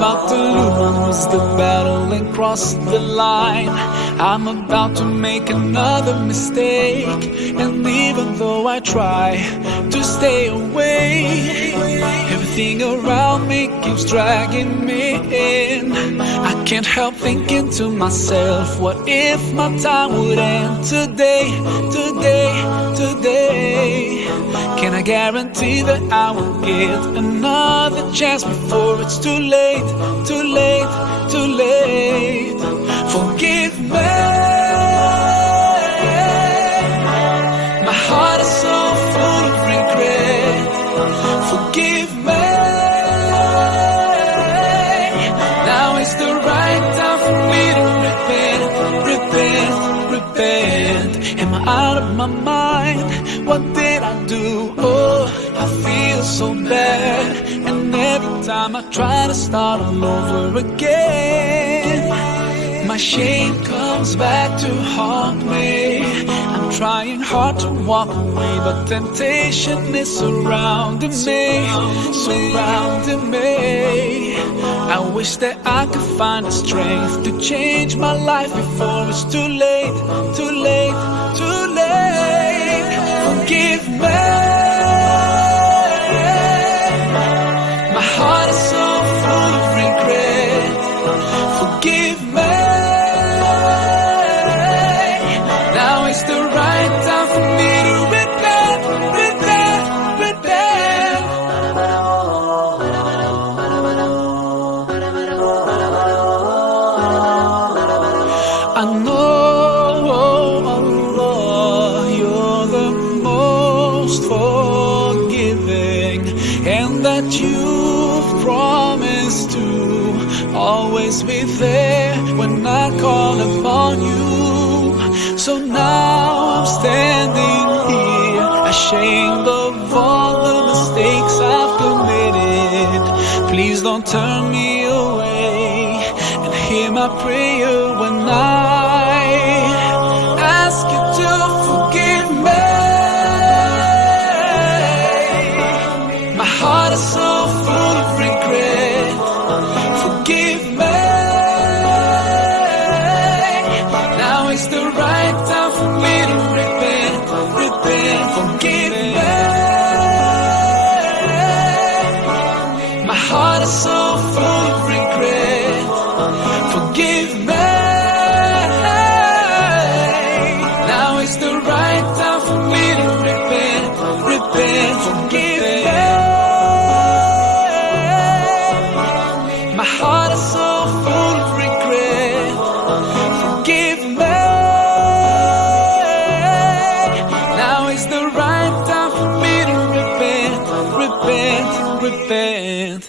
about to lose the battle and cross the line. I'm about to make another mistake, and even though I try to stay away, everything around me keeps dragging me in. I can't help thinking to myself, what if my time would end today, today, today? Can I guarantee that I will get another chance before it's too late, too late, too late? Forgive me. My heart is so full of regret. Forgive me. Now is the right time for me to repent, repent, repent. Am I out of my mind? What did I do? Oh, I feel so bad. And every time I try to start all over again, my shame comes back to haunt me. I'm trying hard to walk away, but temptation is surrounding me, surrounding me. I wish that I could find the strength to change my life before it's too late, too late, too late. Forgive me. My heart is so full of regret. Forgive me. Now is the right time for me to repent, repent, repent. I know, Allah, you're the most forgiving, and that you've promised to always be there when I call upon you. So now I'm standing here, ashamed of all the mistakes I've committed. Please don't turn me away, and hear my prayer when I ask you to forgive me. My heart is so full of regret. Forgive me. Now is the right time for me to repent, repent. Forgive me. My heart is so full of regret. Forgive me. Now is the right time for me to repent, repent. Forgive me. My heart is so full of regret. Forgive me. Now is the right time for me to repent, repent, repent.